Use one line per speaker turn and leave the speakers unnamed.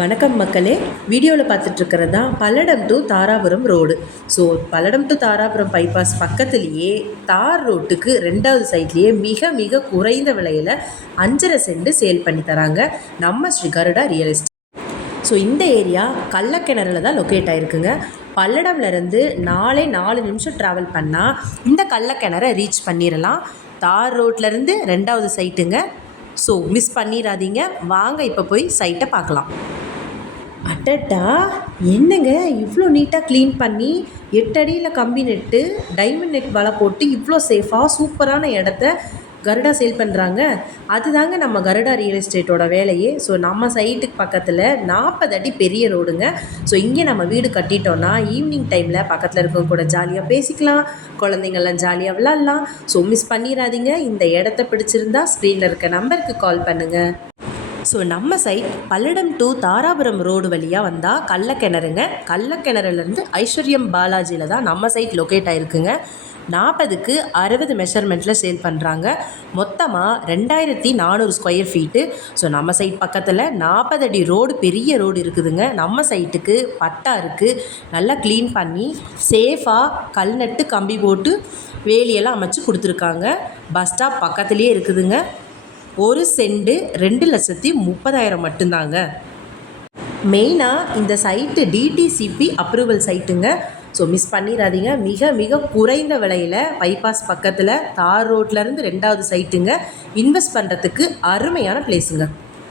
வணக்கம் மக்களே. வீடியோவில் பார்த்துட்ருக்கிறது தான் Palladam to Dharapuram road. So Palladam to Dharapuram bypass பக்கத்துலேயே தார் ரோட்டுக்கு ரெண்டாவது சைட்லேயே மிக மிக குறைந்த விலையில் அஞ்சரை செண்டு சேல் பண்ணி தராங்க நம்ம Sri Garuda real estate so இந்த ஏரியா கள்ளக்கிணறுல தான் லொக்கேட் ஆகிருக்குங்க பல்லடம்லேருந்து நாலே நாலு நிமிஷம் ட்ராவல் பண்ணால் இந்த கள்ளக்கிணறை ரீச் பண்ணிடலாம் தார் ரோட்லேருந்து ரெண்டாவது சைட்டுங்க ஸோ மிஸ் பண்ணிடாதீங்க வாங்க இப்போ போய் சைட்டை பார்க்கலாம். அட்டட்டா என்னங்க இவ்வளோ நீட்டாக க்ளீன் பண்ணி எட்டு அடியில் கம்பி நெட்டு டைமண்ட் நெட் வலை போட்டு இவ்வளோ சேஃபாக சூப்பரான இடத்த கருடா சேல் பண்ணுறாங்க அதுதாங்க நம்ம கருடா ரியல் எஸ்டேட்டோட வேலையே. ஸோ நம்ம சைட்டுக்கு பக்கத்தில் நாற்பது அடி பெரிய ரோடுங்க. ஸோ இங்கே நம்ம வீடு கட்டிட்டோன்னா ஈவினிங் டைமில் பக்கத்தில் இருக்கவங்க கூட ஜாலியாக பேசிக்கலாம். குழந்தைங்கள்லாம் ஜாலியாக விளாட்லாம். ஸோ மிஸ் பண்ணிடாதீங்க இந்த இடத்த பிடிச்சிருந்தா ஸ்க்ரீனில் இருக்க நம்பருக்கு கால் பண்ணுங்கள் ஸோ நம்ம site Palladam to Dharapuram road வழியாக வந்தால் கள்ளக்கிணறுங்க. கள்ளக்கிணறுலேருந்து ஐஸ்வர்யம் பாலாஜியில் தான் நம்ம சைட் லொக்கேட் ஆகிருக்குங்க நாற்பதுக்கு அறுபது மெஷர்மெண்ட்டில் சேல் பண்ணுறாங்க மொத்தமாக ரெண்டாயிரத்தி நானூறு ஸ்கொயர் ஃபீட்டு ஸோ நம்ம சைட் பக்கத்தில் நாற்பது அடி ரோடு பெரிய ரோடு இருக்குதுங்க. நம்ம சைட்டுக்கு பட்டா இருக்குது நல்லா க்ளீன் பண்ணி சேஃபாக கல் நட்டு கம்பி போட்டு வேலியெல்லாம் அமைச்சு கொடுத்துருக்காங்க. பஸ் ஸ்டாப் பக்கத்துலேயே இருக்குதுங்க. ஒரு செண்டு ரெண்டு லட்சத்தி முப்பதாயிரம் மட்டும்தாங்க. மெயினாக இந்த சைட்டு டிடிசிபி அப்ரூவல் சைட்டுங்க. ஸோ மிஸ் பண்ணிடாதீங்க மிக மிக குறைந்த விலையில் பைபாஸ் பக்கத்தில் தார் ரோட்லேருந்து ரெண்டாவது சைட்டுங்க. இன்வெஸ்ட் பண்ணுறதுக்கு அருமையான பிளேஸுங்க